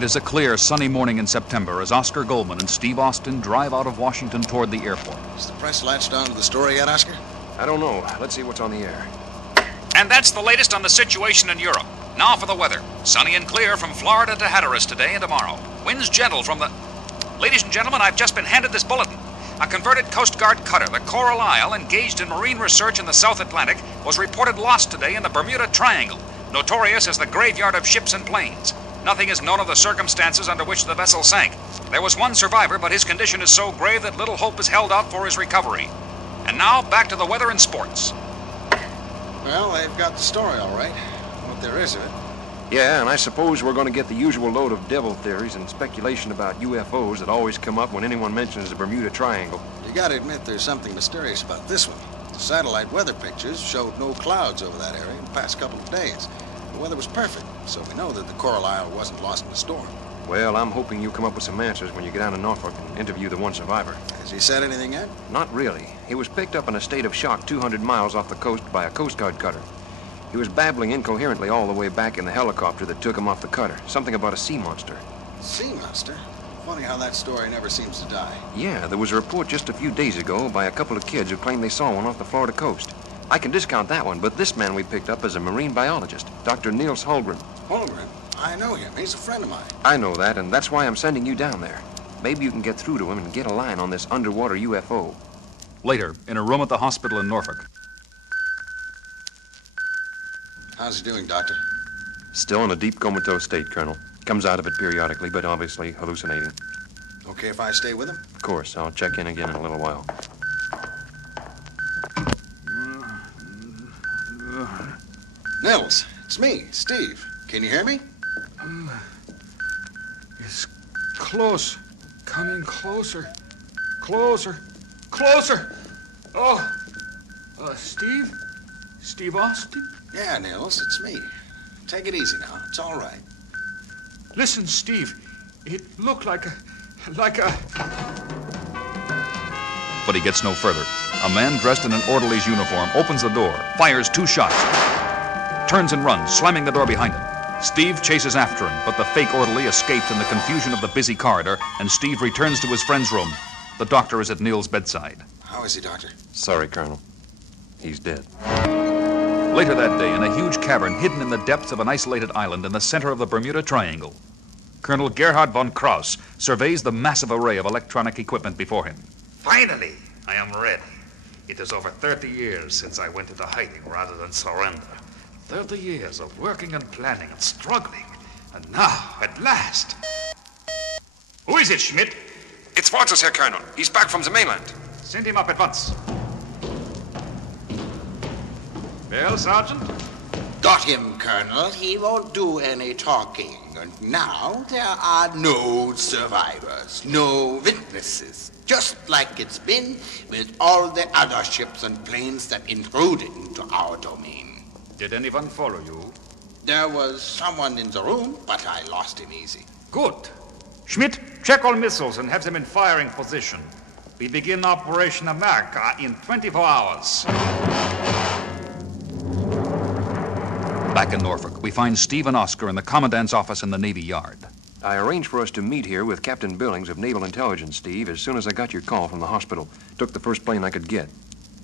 It is a clear, sunny morning in September as Oscar Goldman and Steve Austin drive out of Washington toward the airport. Is the press latched onto the story yet, Oscar? I don't know. Let's see what's on the air. And that's the latest on the situation in Europe. Now for the weather. Sunny and clear from Florida to Hatteras today and tomorrow. Winds gentle from the... Ladies and gentlemen, I've just been handed this bulletin. A converted Coast Guard cutter, the Coral Isle, engaged in marine research in the South Atlantic, was reported lost today in the Bermuda Triangle, notorious as the graveyard of ships and planes. Nothing is known of the circumstances under which the vessel sank. There was one survivor, but his condition is so grave that little hope is held out for his recovery. And now, back to the weather and sports. Well, they've got the story all right. What there is of it. Yeah, and I suppose we're going to get the usual load of devil theories and speculation about UFOs that always come up when anyone mentions the Bermuda Triangle. You gotta admit there's something mysterious about this one. The satellite weather pictures showed no clouds over that area in the past couple of days. The weather was perfect, so we know that the Coral Isle wasn't lost in a storm. Well, I'm hoping you come up with some answers when you get down to Norfolk and interview the one survivor. Has he said anything yet? Not really. He was picked up in a state of shock 200 miles off the coast by a Coast Guard cutter. He was babbling incoherently all the way back in the helicopter that took him off the cutter. Something about a sea monster. Sea monster? Funny how that story never seems to die. Yeah, there was a report just a few days ago by a couple of kids who claimed they saw one off the Florida coast. I can discount that one, but this man we picked up is a marine biologist, Dr. Niels Holmgren. Holmgren? I know him. He's a friend of mine. I know that, and that's why I'm sending you down there. Maybe you can get through to him and get a line on this underwater UFO. Later, in a room at the hospital in Norfolk. How's he doing, Doctor? Still in a deep comatose state, Colonel. Comes out of it periodically, but obviously hallucinating. Okay if I stay with him? Of course, I'll check in again in a little while. Nils, it's me, Steve. Can you hear me? It's close. Coming closer. Closer. Closer. Oh. Steve? Steve Austin? Yeah, Nils, it's me. Take it easy now. It's all right. Listen, Steve. It looked like a... But he gets no further. A man dressed in an orderly's uniform opens the door, fires 2 shots, turns and runs, slamming the door behind him. Steve chases after him, but the fake orderly escaped in the confusion of the busy corridor, and Steve returns to his friend's room. The doctor is at Neil's bedside. How is he, Doctor? Sorry, Colonel. He's dead. Later that day, in a huge cavern hidden in the depths of an isolated island in the center of the Bermuda Triangle, Colonel Gerhard von Krauss surveys the massive array of electronic equipment before him. Finally, I am ready. It is over 30 years since I went into hiding rather than surrender. 30 years of working and planning and struggling. And now, at last... Who is it, Schmidt? It's Walters here, Colonel. He's back from the mainland. Send him up at once. Well, Sergeant? Got him, Colonel. He won't do any talking. And now there are no survivors, no witnesses. Just like it's been with all the other ships and planes that intruded into our domain. Did anyone follow you? There was someone in the room, but I lost him easy. Good. Schmidt, check all missiles and have them in firing position. We begin Operation America in 24 hours. Back in Norfolk, we find Steve and Oscar in the commandant's office in the Navy Yard. I arranged for us to meet here with Captain Billings of Naval Intelligence, Steve, as soon as I got your call from the hospital. Took the first plane I could get.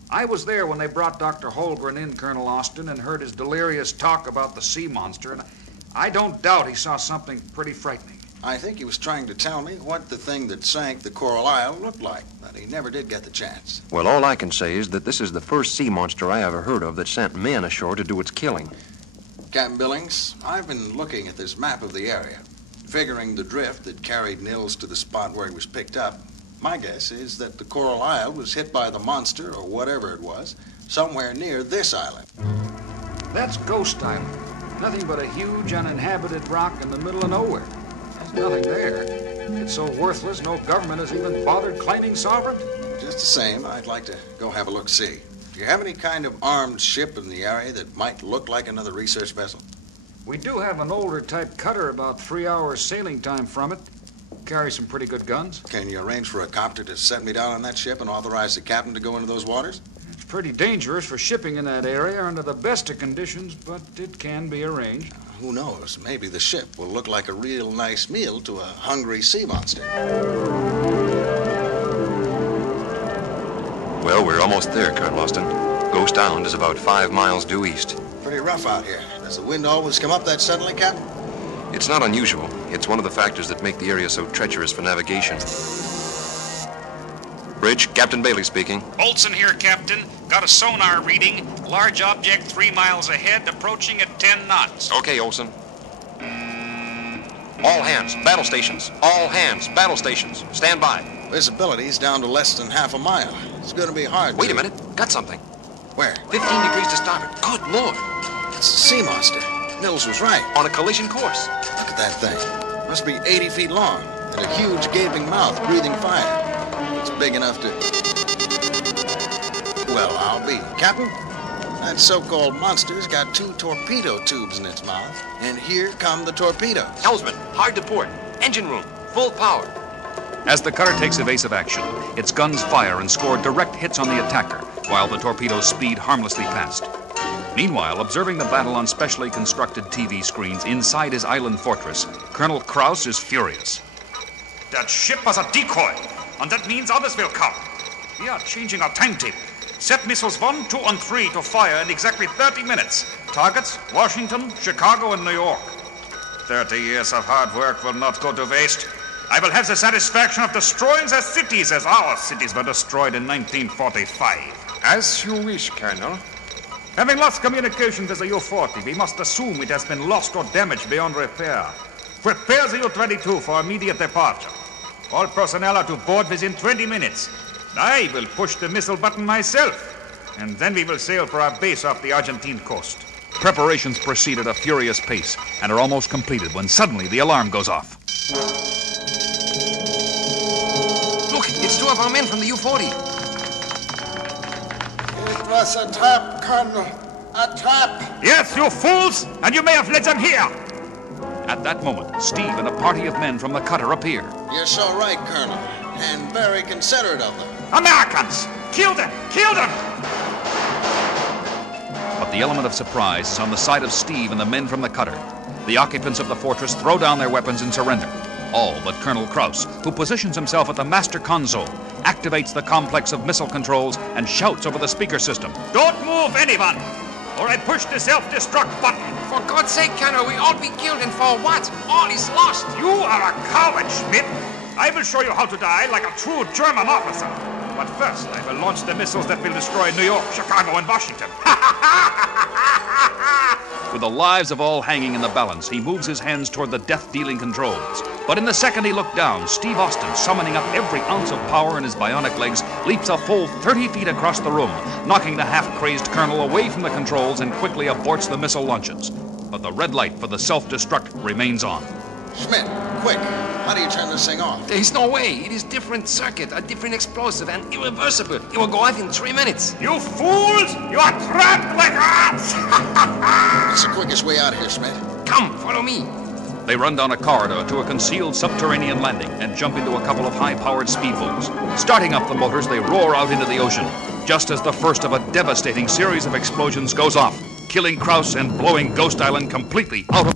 I was there when they brought Dr. Holmgren in, Colonel Austin, and heard his delirious talk about the sea monster, and I don't doubt he saw something pretty frightening. I think he was trying to tell me what the thing that sank the Coral Isle looked like, but he never did get the chance. Well, all I can say is that this is the first sea monster I ever heard of that sent men ashore to do its killing. Captain Billings, I've been looking at this map of the area, figuring the drift that carried Nils to the spot where he was picked up. My guess is that the Coral Isle was hit by the monster, or whatever it was, somewhere near this island. That's Ghost Island. Nothing but a huge uninhabited rock in the middle of nowhere. There's nothing there. It's so worthless, no government has even bothered claiming sovereignty. Just the same, I'd like to go have a look-see. Do you have any kind of armed ship in the area that might look like another research vessel? We do have an older type cutter about 3 hours sailing time from it. Carries some pretty good guns. Can you arrange for a copter to set me down on that ship and authorize the captain to go into those waters? It's pretty dangerous for shipping in that area under the best of conditions, but it can be arranged. who knows? Maybe the ship will look like a real nice meal to a hungry sea monster. Well, we're almost there, Colonel Austin. Ghost Island is about 5 miles due east. Pretty rough out here. Does the wind always come up that suddenly, Captain? It's not unusual. It's one of the factors that make the area so treacherous for navigation. Bridge, Captain Bailey speaking. Olson here, Captain. Got a sonar reading. Large object 3 miles ahead, approaching at 10 knots. Okay, Olson. All hands, battle stations. All hands, battle stations. Stand by. Visibility's down to less than half a mile. It's going to be hard. Wait a minute. Got something. Where? 15 degrees to starboard. Good Lord. It's a sea monster. Mills was right. On a collision course. Look at that thing. Must be 80 feet long and a huge gaping mouth breathing fire. It's big enough to... Well, I'll be. Captain, that so-called monster's got 2 torpedo tubes in its mouth, and here come the torpedoes. Helmsman, hard to port. Engine room, full power. As the cutter takes evasive action, its guns fire and score direct hits on the attacker, while the torpedoes speed harmlessly past. Meanwhile, observing the battle on specially constructed TV screens inside his island fortress, Colonel Krauss is furious. That ship was a decoy, and that means others will come. We are changing our timetable. Set missiles 1, 2, and 3 to fire in exactly 30 minutes. Targets, Washington, Chicago, and New York. 30 years of hard work will not go to waste. I will have the satisfaction of destroying their cities as our cities were destroyed in 1945. As you wish, Colonel. Having lost communication with the U-40, we must assume it has been lost or damaged beyond repair. Prepare the U-22 for immediate departure. All personnel are to board within 20 minutes. I will push the missile button myself, and then we will sail for our base off the Argentine coast. Preparations proceed at a furious pace and are almost completed when suddenly the alarm goes off. Look, it's 2 of our men from the U-40. It was a trap, Colonel. A trap. Yes, you fools! And you may have let them here! At that moment, Steve and a party of men from the cutter appear. You're so right, Colonel, and very considerate of them. Americans! Kill them! Kill them! But the element of surprise is on the side of Steve and the men from the cutter. The occupants of the fortress throw down their weapons and surrender. All but Colonel Krauss, who positions himself at the master console, activates the complex of missile controls, and shouts over the speaker system. Don't move anyone, or I push the self-destruct button. For God's sake, Colonel, we all be killed, and for what? All is lost. You are a coward, Schmidt. I will show you how to die like a true German officer. But first, I will launch the missiles that will destroy New York, Chicago, and Washington. With the lives of all hanging in the balance, he moves his hands toward the death-dealing controls. But in the second he looked down, Steve Austin, summoning up every ounce of power in his bionic legs, leaps a full 30 feet across the room, knocking the half-crazed colonel away from the controls and quickly aborts the missile launches. But the red light for the self-destruct remains on. Schmidt, quick. How do you turn this thing off? There is no way. It is different circuit, a different explosive, and irreversible. It will go off in 3 minutes. You fools! You are trapped like rats! What's the quickest way out of here, Schmidt? Come, follow me. They run down a corridor to a concealed subterranean landing and jump into a couple of high-powered speedboats. Starting up the motors, they roar out into the ocean, just as the first of a devastating series of explosions goes off, killing Krauss and blowing Ghost Island completely out of...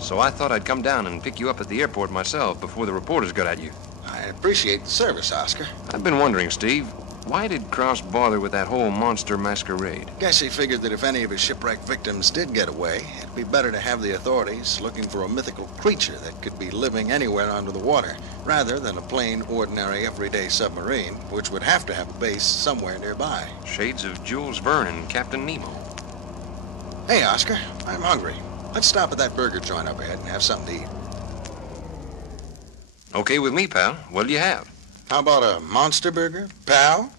So I thought I'd come down and pick you up at the airport myself before the reporters got at you. I appreciate the service, Oscar. I've been wondering, Steve, why did Krauss bother with that whole monster masquerade? Guess he figured that if any of his shipwreck victims did get away, it'd be better to have the authorities looking for a mythical creature that could be living anywhere under the water, rather than a plain, ordinary, everyday submarine, which would have to have a base somewhere nearby. Shades of Jules Verne and Captain Nemo. Hey, Oscar, I'm hungry. Let's stop at that burger joint up ahead and have something to eat. Okay with me, pal. What'll you have? How about a monster burger, pal?